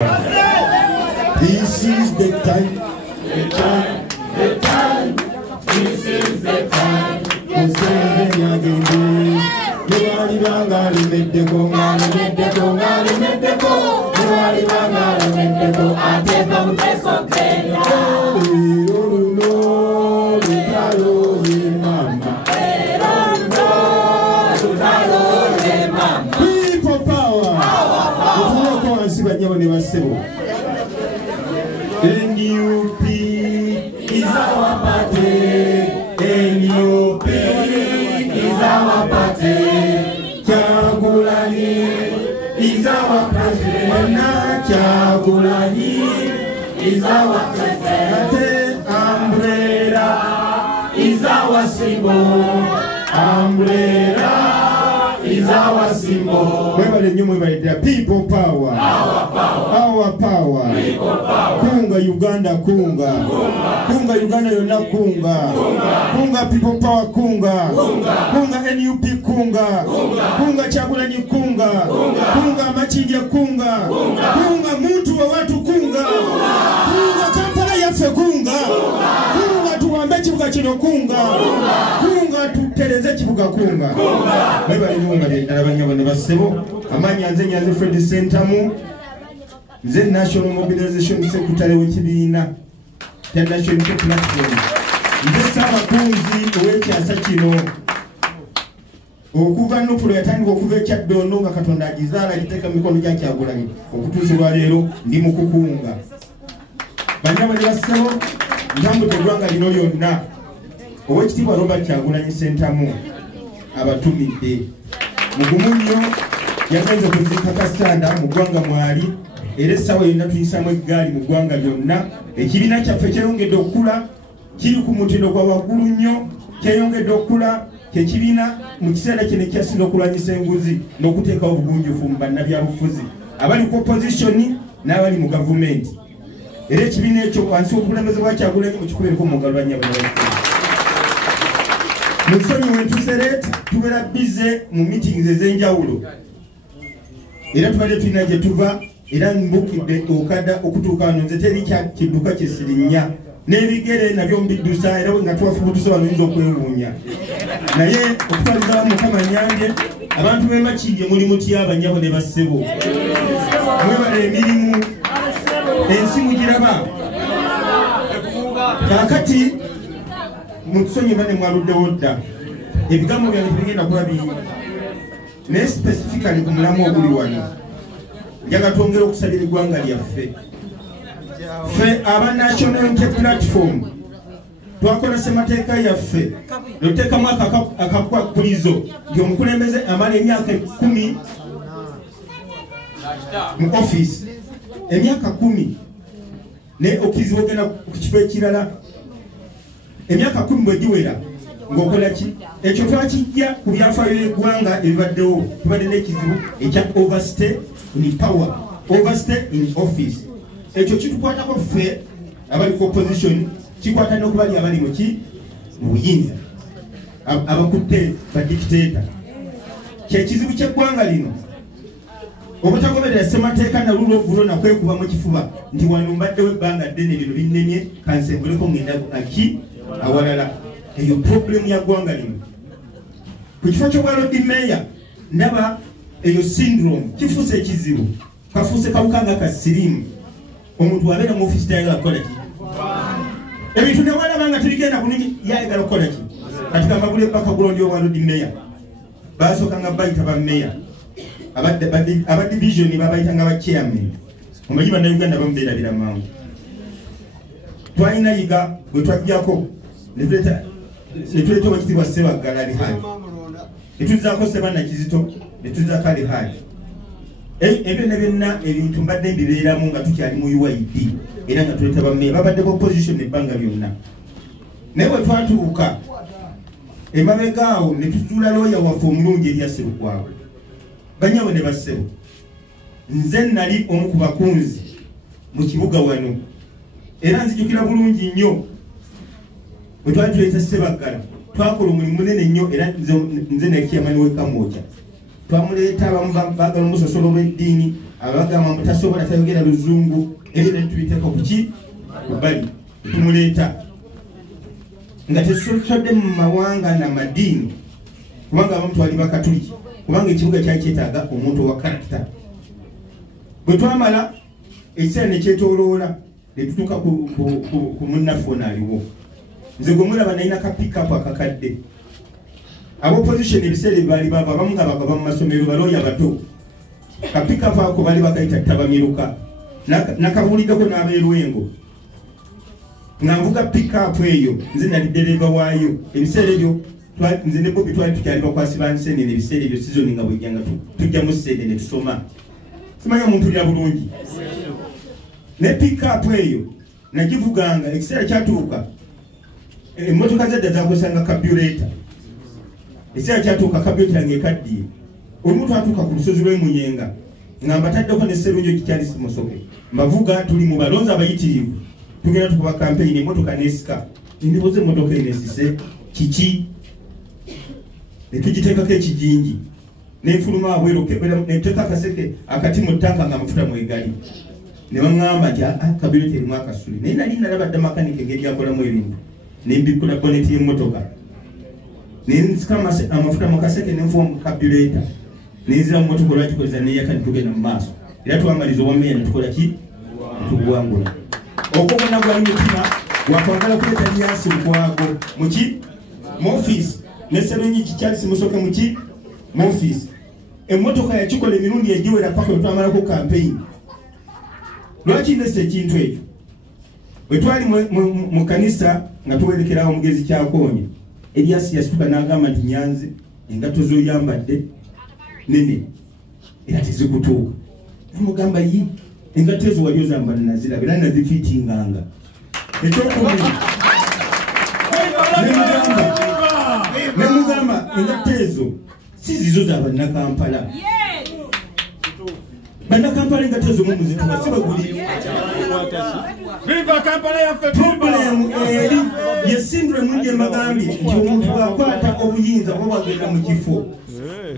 This is the time. This is the time. People power. NUP is our party. NUP is our party. Kyagulanyi is our president. Kyagulanyi is our president. Umbrella is our symbol. Umbrella is our symbol. People power. Our power. People power. Kunga Uganda kunga. Kunga Uganda yona kunga. Kunga people power kunga. Kunga NUP kunga. Kunga Kyagulanyi kunga. Kunga Machinja kunga. Kunga muntu wa watu kunga. Kunga Kampala yaffe kunga. Kunga tuwambe kibuga kino kunga. Kunga tutereze kibuga kunga. Baba linunga lendala banyabone basebo. Amanya nze Fred Sentamu. The National Mobilization Secretary w'ekibiina kya National Unity Platform. Nze Ssaabakunzi ow'ekyasa kino okuva Nupulo yatandika okuva ekyaddondo nga Katonda agizaala agiteeka mu mikono gya Kyagulanyi okutuusa olwaleero ndi mu kukunga. Banyabali bassebo ntambudde eggwanga lino lyonna Oweekitiibwa Robert Kyagulanyi Ssentamu abatumidde mugumu nnyo yagenze kuziika kasitanda mu ggwanga mwali. Era essaawa yonna tuyisamu eggaali mu ggwanga lyonna. Ekibiina kyaffe kyeyongedde okukula kiri ku mutindo gwa waggulu nnyo kyeyongedde okukula kyekibiina mu kiseera kino ekyasinga okulwanyisa enguzi n'okuteekawo obugunjufu mu bannabyabufuzi abali ku opposition n'abali mu gavumenti. Era ekibiina ekyo wansi w'obukulembeze bwa Kyagulanyi mukikubeereko mu ngalo bannabyabufuzi. Mu nsonyi wentusereeta tubeera bize mu meetings ez'enjawulo era tubadde tulina gye tuva. Era mbukidde okada okutuuka wano nze teri kidduka kyesirinnya n'ebigere nabyo mbiddusa era nga twafubutusa wano nyinza okwewuunya naye okutwaliza Mukama Nyange abantu b'e Makindye muli mutya Banyabo ne bassebo mwebala emirimu ensi mugiraba kaakati mutusonyi bane mwaluddewo dda ebigambo byange tebigenda kuba bingi naye specifically ku mulamu oguli wano njaga twongera okusabira eggwanga lyaffe ffe aba National Unity Platform twakola ssemateeka yaffe noteekamu akakwakulizo nti omukulembeze amala emyaka 10 mu office emyaka 10 ne okizibu ogenda ku kifo ekirala emyaka 10 bwe giwera ng'okola ki ekyo twakijja ku byafaayo by'eggwanga ebibaddewo tubadde n'ekizibu ekya overstay in power, overstay in office. Ekyo kitukwatako ffe abali ku opposition kikwata n'okubali abali mu buyinza abakutte badictator. Kyekizibu ky'eggwanga lino obutagoberera ssemateeka nalulo ovulo nakwekuba mu kifuba nti wano mbaddewo ebbanga ddene lino binnemye kansembuleko ngenda aki awalala. Eyo problem ya ggwanga lino ku kifo ky'obwa Lord Mayor ndaba eyo syndrome kifuuse ekizibu kafuuse kawukanga kasirimu omuntu abeera mu office tayagala kukola ki ebintu ne walaba nga tubigenda bulungi yayagala kukola ki kati kamagula ebbaka gulondi obwa Lord Mayor basooka nga bayita ba mayor aba division babayita nga ba chairman omanyi bannayuganda bamubeerabira mangu twalina yiga bwe twajjako ne tuleeta Oweekitiibwa Ssebaggala Alihadi netuzaako Ssebanna Kizito netuzaako Alihadi ebyo ne byonna ebintu mbadde mbibeeramu nga tukyali mu UID era nga tuleeta bameya babadde mu opposition ebbanga lyonna naye bwe twatuuka emabega awo ne tutuula looya waffe omulungi Erias Lukwago Banyabo ne bassebo nze nali omu ku bakunzi mu kibuga wano era nzijukira bulungi nnyo bwe twali tuleeta Ssebaggala twakola omulimu munene nnyo era nze ne chairman w'Ekamoja twamuleeta abamu baagala omusasolo w'eddiini abagamba mutasobola tayogera luzungu era ne tubiteeka kuki kubali tumuleeta nga tetusodde mu mawanga n'amadiini kubanga abamu twali bakatuliki kubanga ekibuga kyali kyetaaga omuntu wa karakita. Bwe twamala ekiseera ne kyetooloola ne tutuuka ku munnaffe ono aliwo. Nze gwe mulaba nalina ka pick-up akakadde. Ab'opposition ebiseera baali bava abamu nga bagaba mu masomero balooya bato. Ka pick-up ako baali bakayita tabamiruka. Nakabuuliddeko n'abeerwengo. Nga nvuga pick-up eyo nze nali ddereeva waayo. Ebiseera ebyo nze ne Bobi twali tukyali bakwasi ba nseenene ebiseera ebyo sizoni nga bwejjanga tujjamu sseenene tusoma. Simanyi omumpulira bulungi. Ne pick-up eyo nagivuganga ekiseera kyatuuka emmotoka zedda zakozesanga carburetor. Ekiseera kyatuuka carburetor ng'ekaddiye. Olumu twatuuka ku lusozi lw'Emunyenga nga mbataddeko ne Sserunjo kikyali Simusoke. Mbavuga tuli mu balonzi abayitirivu. Tugenda tukuba campaign emmotoka n'esika. Ndibuuza emmotoka eno esise kiki? Ne tugiteekako ekijingi. N'enfuluma wabweru netuteeka akaseke akati mu ttanka nga amafuta mwegali. Ne baŋŋamba nti carburetor erimu akasuli. Naye nali nalaba dda makaniki engeri gy'akolamu ebintu. Ne mbikkula boneti y'emmotoka. Ne nsika amafuta mu kaseke ne nfuwa mu carburetor. Ne nzira mu mmotoka olwagikozesa n'eyaka ne tugenda mu maaso. Era twamaliza owameya ne tukola ki? Tuguwangula. Okwo gwonna gwali mutima wakwagala kuleeta Lyasi Lukwago muki? Mu ofiisi. Ne Sserungi kikyali Simusoke muki? Mu ofiisi. Emmotoka yakikola emirundi egiwera paka bwe twamalako campaign. Lwaki ndese ekintu ekyo? Bwe twali mu kanisa nga tuwerekerawo omugezi Kyakoonye, Lyasi yasituka n'agamba nti Nyanzi engatto z'oyambadde nene era tezikutuuka. Namugamba yi engatto ezo wali ozambala naziraba era nazifiitinganga. Ekyokubiri nemugamba engatto ezo si zizo za bannakampala. Bannakampala engatto ezo mumuzituwa si baguli. Problem eri yesindule mungi emagambye nti omuntu bw'akwata obuyinza oba bwagenda mu kifo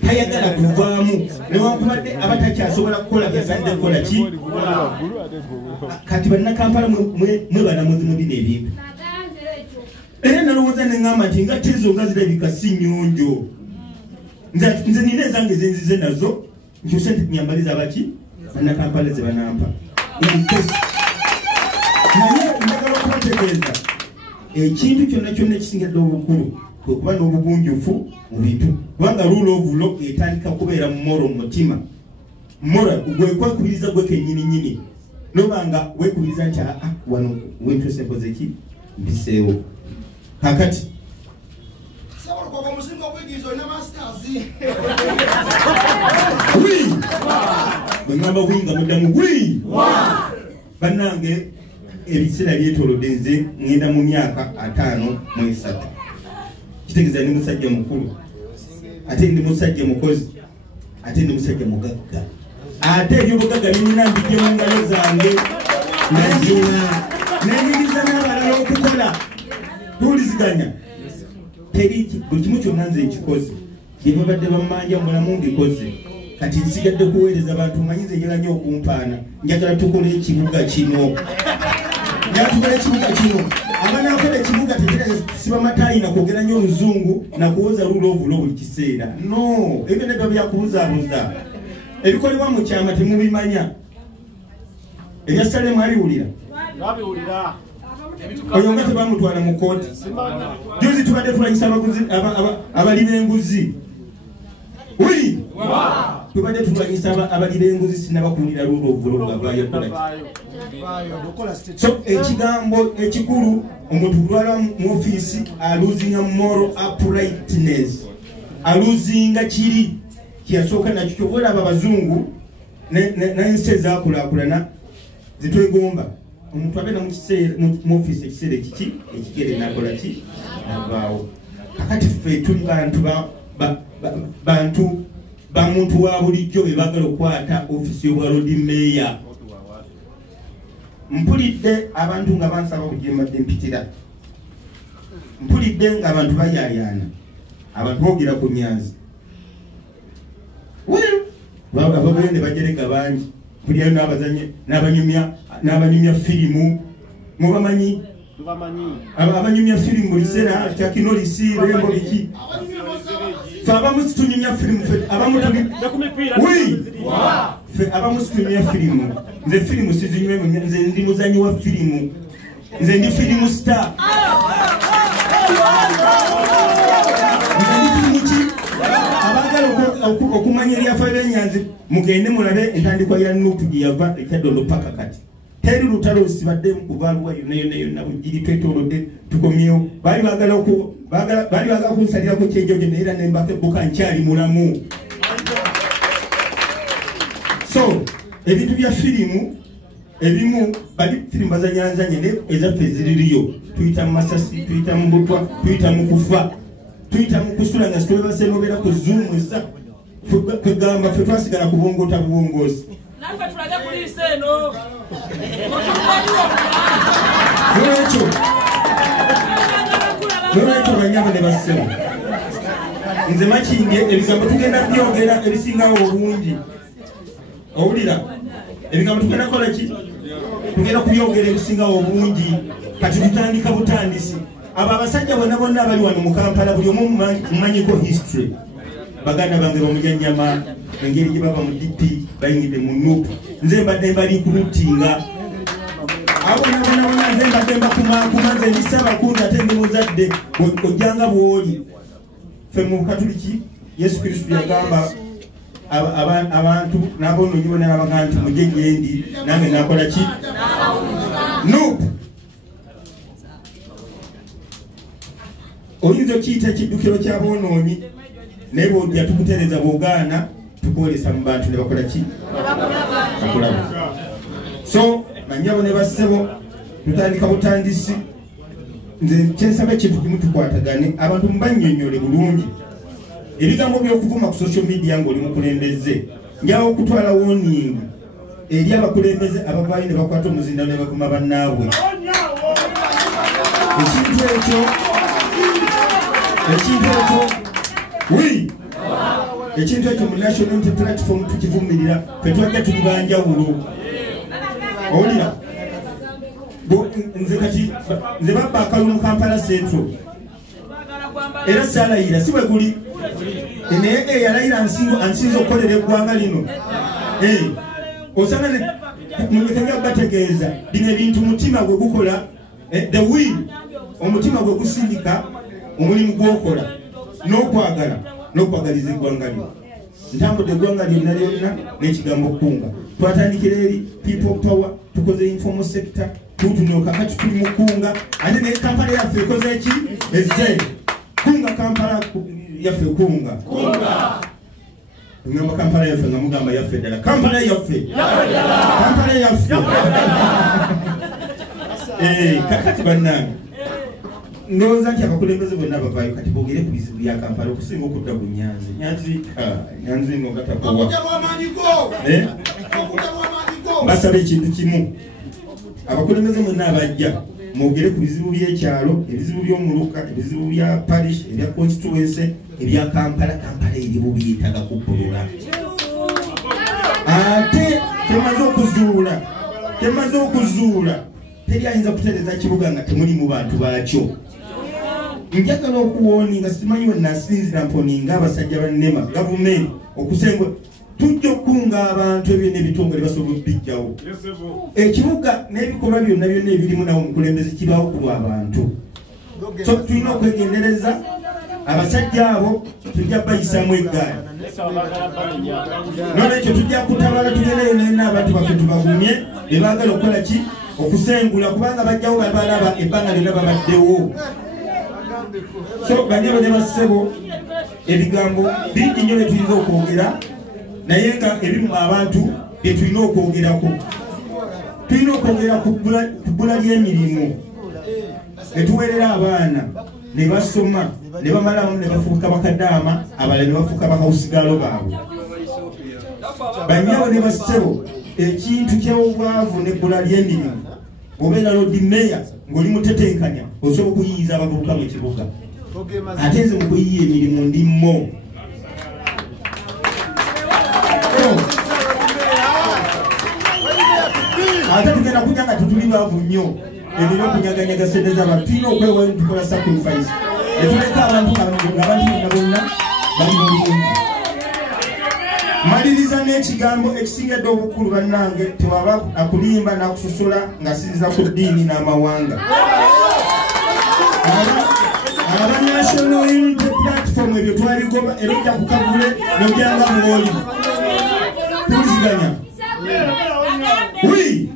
tayagala kuvaamu newankubadde abatakyasobola kukola byazadde kukola ki? Kati bannakampala mwe balamuzi mu bino ebintu. Era nalowooza ne ŋŋamba nti engatto ezo nga zirabika si nnyonjo. Nze nina ezange zenzize nazo nkyuse nti nyambaliza baki? Bannakampala ze banampa. Naye njagala okubategeeza ekintu kyonna kyonna ekisingadde obukulu kwe kuba n'obugunjufu mu bintu. Kubanga rule of law etandika kubeera mmoro mu mutima. Mmoro gwe kwekubiriza gwe kennyini nobanga weekubiriza nti wano wentwese mpoze ki? Mbiseewo. Kakati bwe ŋŋamba winga muddamu wi bannange ebiseera byetoolodde nze ŋŋenda mu myaka 53. Kitegeeza ndi musajja mukulu ate ndi musajja mukozi ate ndi musajja mugagga ate ebyobugagga nina mbijje mu ngalo zange nazina nenyiriza n'abalala okukola tuwuliziganya teriki buli kimu kyonna nze nkikoze bye babadde bammanja mulamu mbikoze. Kati nsigadde kuweereza abantu manyize njagala nnyo okumpaana njagala tukole ekibuga kino. Njagala ekibuga kino abanaakola ekibuga siba matayi nakwogera nnyo oluzungu nakuwoza rule of law buli kiseera. No, ebyo nebyo byakubuzaabuza. Ebikolebwa mu kyama temubimanya. Ebya Salemu abiwulira? Oyo nga tebamutwala mu kooti. Juzi tubadde tulanyisa abali b'enguzi. Wi! Tubadde tulanyisa abali b'enguzi sinnabakuumira rule of law bwavaayo kola. So ekigambo ekikulu omuntu kulwala mu ofiisi aluzinga moral uprightness. Aluzinga kiri kyasooka nakyo kyova olaba abazungu n'ensi ezaakulaakulana zitwegomba. Omuntu agenda mu ofiisi ekiseera ekiki ekigere nakola ki? Navaawo. Kakati ffe tuli bantu bamuntu wa bulijjo be baagala okukwata ofiisi y'obwalodi meeya. Mpulidde abantu nga bansaba okujemadde mpitira. Mpulidde nga abantu bayaayaana. Abantu boogera ku Nyanzi. Abagende bajereka bangi. kuliyo n'abanyumya firimu mubamanyi abanyumya firimu lisera kyakinolisi rembo biki fe abamu situnyumya firimu fe abamu fe abamu situnyumya firimu nze firimu sizinyume nze ndi muzanyi wa firimu nze ndi firimu star okumanya eryafa ebyenyanzi mugende mulabe entandikwa ya nupu gyeyava ekyadondo paka kati teri lutalo sibaddemu kuvaluwa yonna bugiri twetolodde tukomyewo baali bagala kunsalirako kyenjojo naera nembaka ebbuka nkyali mulamu. So ebintu bya firimu ebimu bali firimu bazanyanzanye ne ezaffe eziririyo tuyita mu masasi tuyita mu butwa tuyita mu kufa tuyita mu kusula nga sitole basenobera ku zuumusa kwegamba ffe twasigala kubongota buwongozi nolwekyo banyama ne bassema nze makinge ebigambo tugenda byogera ebisingawo obungi owulira ebigambo tugenda kukola ki tugenda kubyogera ebisingawo obungi kati tutandika butandisi abo abasajja bonna abali wano mu Kampala buli omu mumanyiko history baganda bange bamujanyama engeri gye baba mu DP bayingidde mu nupu nze mbadde mbali kurutinga abo bonna nze mbadde mbakumakuma nze ndi Ssaabakunda ate ndi muzadde ojjanga bw'oli ffe mu Katuliki Yesu Kristo yagamba abantu n'abonnyi bonna nabaga nti mujje gye ndi nange nakola ki nupu oyinza okiyita ekiddukiro ky'aboonoonyi naye bw'ojja tukutereza bw'ogaana tukwolesa mu bantu ne bakola ki bakulaba. So banyabo ne bassebo tutandika butandisi nze kyensaba ekintu kimu tukwatagane abantu mubannyonnyole bulungi ebigambo by'okuvuma ku social media ng'oli mukulembeze njawo okutwala warning eri abakulembeze abavaayo ne bakwata omuzindalo ne baguma bannaabwe ekintu ekyo ekintu ekyo mu national unity platform tukivumirira fe twajja tuli banjawulo owulira nze kati nze babba akalulu mu Kampala Central era saalayira si bwe guli naye eyalayira ansinza okukolera eggwanga lino osanga mulekenya bategeeza bino ebintu mutima gwe gukola the will omutima gwe gusindika omulimu gwokola n'okwagaliza eggwanga lyo ntambudde eggwanga lyonna lyonna n'ekigambo kunga twatandikira eri people power tukoze informal sector tutunooka kati tuli mu kunga ate ne Kampala yaffe ekoze eki eziteri kunga Kampala yaffe kunga ngamba Kampala yaffe nga mugamba yaffe ddala Kampala yaffe Kampala yaffe kakati bannange ndowooza nti abakulembeze bonna bavaayo kati boogere ku bizibu bya Kampala okusinga okudda ku nyanzi ngo gatakowa basaba ekintu kimu abakulembeze mwenna abajja mwogere ku bizibu by'ekyalo ebizibu by'omuluka ebizibu bya parish ebya constituency ebya Kampala eri bubiyitaga kubbulula ate temaze okuzuula teri ayinza kutereza kibuga nga temuli mu bantu baakyo njagala okuwoni nga simanyi we nasinzira mponinga abasajja bannema gavumenti okusenga tujja okukunga abantu ebyo n'ebitongole basobola okubijjawo ekibuga n'ebikolwa byonna ebirimu nawo omukulembeze kibaawo ku lw'abantu so tulina okwegendereza abasajja abo tujja bayisaamu eggaali nolwekyo tujja kutabala tugendeyo naye n'abantu baffe tubagumye be baagala okukola ki okusengula kubanga bajjawo balaba ebbanga lyonna babaddewo. So banyabo ne bassebo ebigambo bingi nnyo byetuyinza okwogera naye nga ebimu abantu byetulina okwogerako tulina okwogera ku bbula ly'emirimu ne tuweerera abaana ne basoma ne bamalamu ne bafuuka bakadaama abalala ne bafuuka bakawusigalo baabwe. Banyabo ne bassebo ekintu ky'obwavu n'ebbula ly'emirimu obeera lodi meya ng'oli mutetenkanya osobola okuyiyiza abavubuka mu kibuga ate nze mu kuyiya emirimu ndimmo. ate tugenda kunyanga tutuli baavu nnyo ebyo kunyaganyaga sente z'abantu tulina okwewa tukola sacrifice netuleka abantu nga bantu bonna bali mu bulungi. Maliriza n'ekigambo ekisingedde obukulu bannange, tewaba akulimba n'akusosola ng'asiriza ku ddiini n'amawanga. Aba National Unity Platform ebyo twaligoba era ojja kukagule n'ojjanga mwoli tuliziganya wi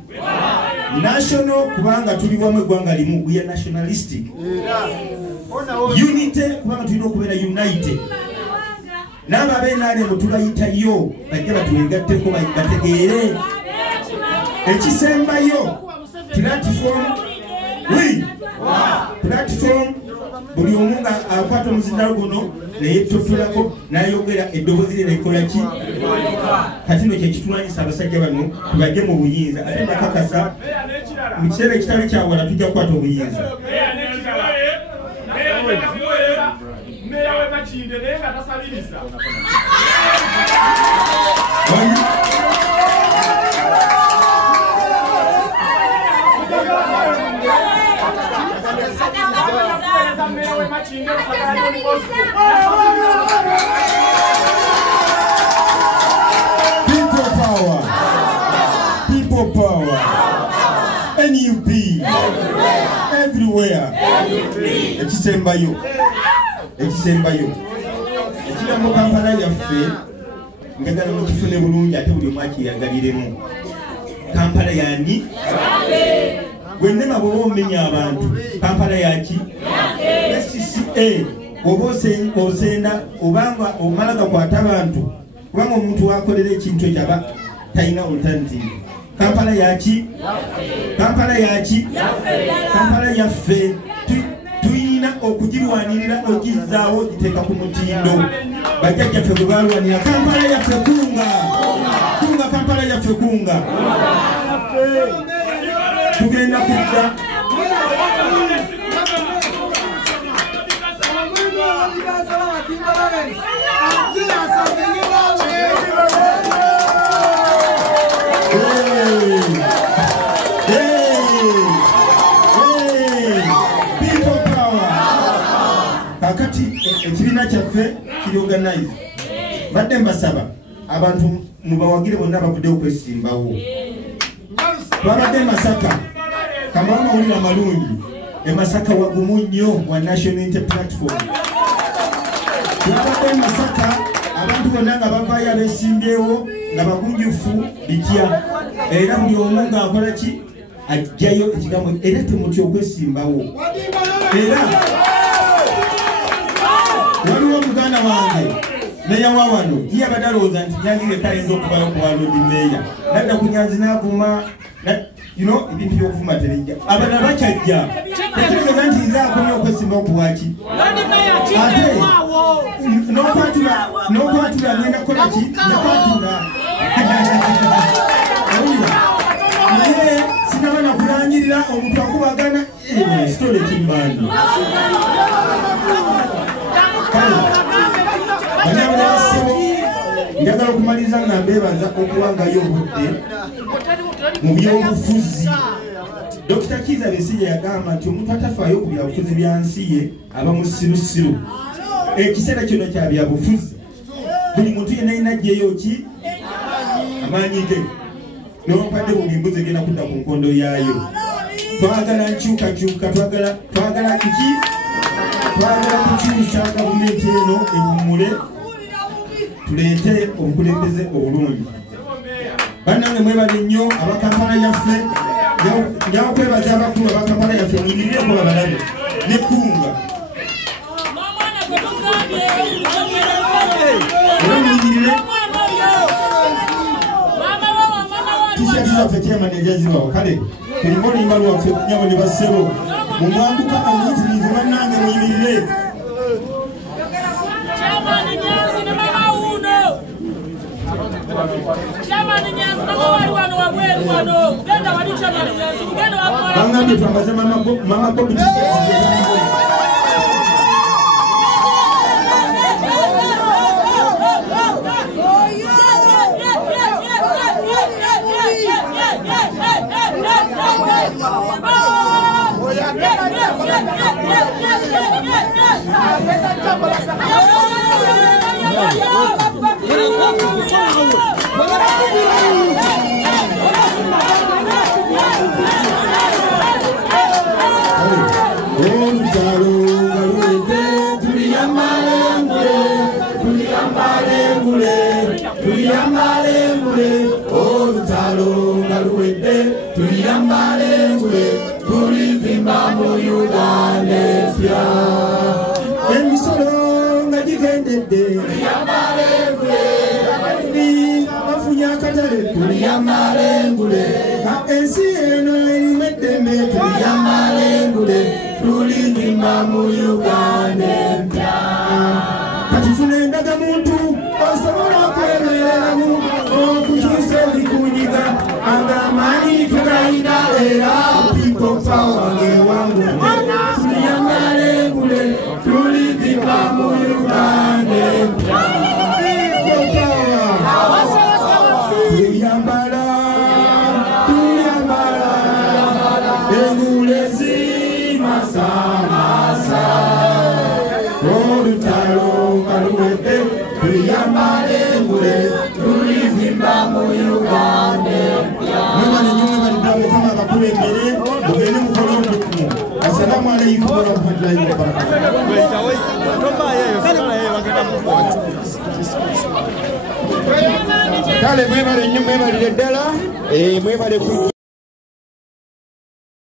national kubanga tuli wamu eggwanga limu, we are nationalistic. Unity kubanga tulina okubeera united. Naba benale mutubayitayo bajja batuwegatteko bategeere ekisembayo platform buli omu nga akwata omuzindalo guno neyetotolako nayogera eddoboozi lye nekola ki kati no kyekitulwanyisa abasajja bano tubajje mu buyinza ate nakakasa mu kiseera ekitali kyawala tujja kukwata obuyinza. People power. NUP everywhere. Ekisembayo ekigambo Kampala yaffe njagala mukifune bulungi ate buli omu akiyagaliremu. Kampala yani gwennema bw'oba omenya abantu Kampala yaki SCCA oba osenda obanga omala gakwata abantu kubanga omuntu wakolera ekintu ekyaba talina alternative. Kampala yaki Kampala yaffe tuyina okugirwanirira okizaawo giteeka ku mutindo. Bajjajjaffe bwe balwanira Kampala yaffe kunga Kampala yaffe kunga tugenda kudda kakati ekibiina kyaffe kiri organize. Badde mbasaba abantu mubawagire bonna bavudde okwesimbawo. Twabadde Masaka kama amawulire amalungi Masaka wagumu nnyo wa National Unity Platform. Twabadde Masaka abantu bonna nga bavaayo abeesimbyewo nga bagunjufu bitya era buli omu ng'akola ki ajjayo ekigambo era temutya okwesimbawo. Era waliwo muganda wange meya wa wano ye abadde alowooza nti Nyanzi yekka ayinza okubayo ku walodi meya nadda ku Nyanzi n'avuma ebintu by'okuvuma terijja abadala bakyajja tetegeeza nti nze akomye okwesimbawo kuwaki ate n'okwatula ngenda kukola ki nakwatula naye sinaba nakulangirira omuntu akubagana sitole kimbandi njagala okumaliriza nga mbeebaza okuwangayo obudde mu byobufuzi. Dr. Kiza Besigye yagamba nti omuntu atafaayo ku byabufuzi bya nsi ye aba musirusiru. Ekiseera kino kya byabufuzi buli muntu yenna alina ajjeyo ki amaanyi ge n'ompadde buli mbuzi egenda kudda ku nkondo yaayo. Twagala nkyukakyuka twagala kiki twagala kukyusa gavumenti eno ewummule tuleete obukulembeze obulungi. Bannange mwebale nnyo aba Kampala yaffe njawo kwebaza abakulu aba Kampala yaffe muyimirireko babalabe ne kunga era muyimirire tishati zaffe tyamani ejazibawo kale tulimu olimba lwaffe nyabo ne bassebo mumwanguka omuyitirivu bannange muyimirire. Bangambye twambaze mama Bobi Assalamu alaikum warahmatullahi wabarakatuh. Kale mwebale nnyo mwebale ddala mwebale